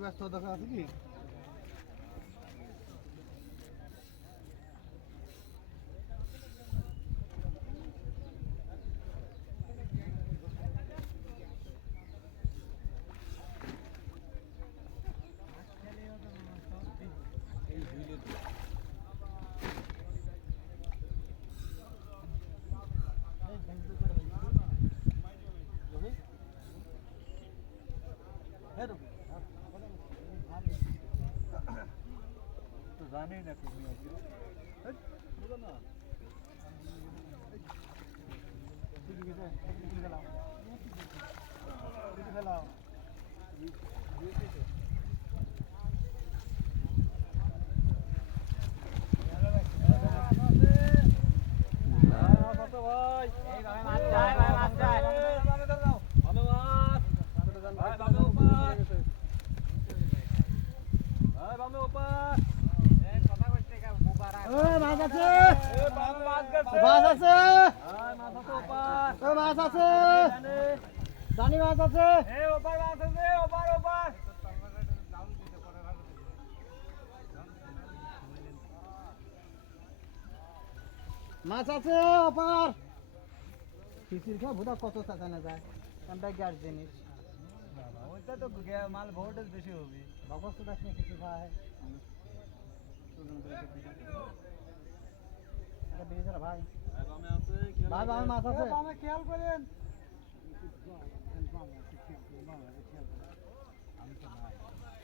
ব্যস্ত দেখা আছে কি জানি না তুমি না মাছ আছে। মাছ আছে। মাছ আছে। মাছ আছে। মাছ আছে অপার। খিচির খা ভুদা কত টাকা না যায়? আমরা গ্যাস জিনিস ওইটা তো মাল ভোল্টেজ বেশি হবে। ভগত দাস নিয়ে কিছু রে ভাই ভাই, মাছ আছে খেয়াল করেন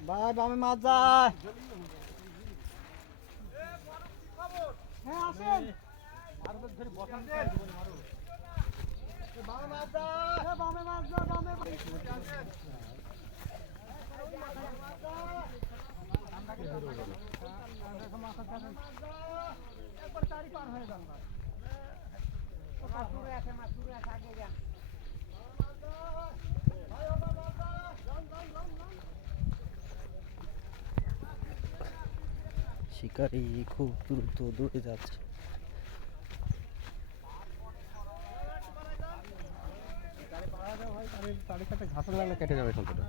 ভাই বামে মাছ যায় হ্যাঁ আসেন বামে মাছ যায় বামে মাছ যায় বামে। শিকারি খুব দ্রুত দৌড়ে যাচ্ছে। তারিখ একটা ঘাসের লাগলে কেটে যাবে সম্পূর্ণ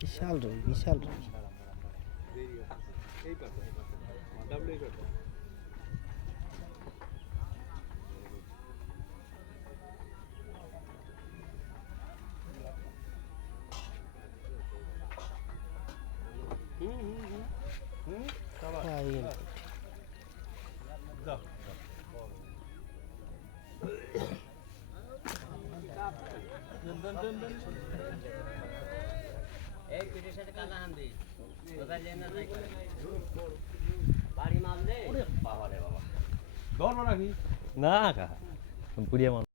বিশাল রুই বিশাল রুই এই পিঠের সাথে কালা হান্দি। কোথায় যেন না বাড়ি বাবা রে বাবা। না কা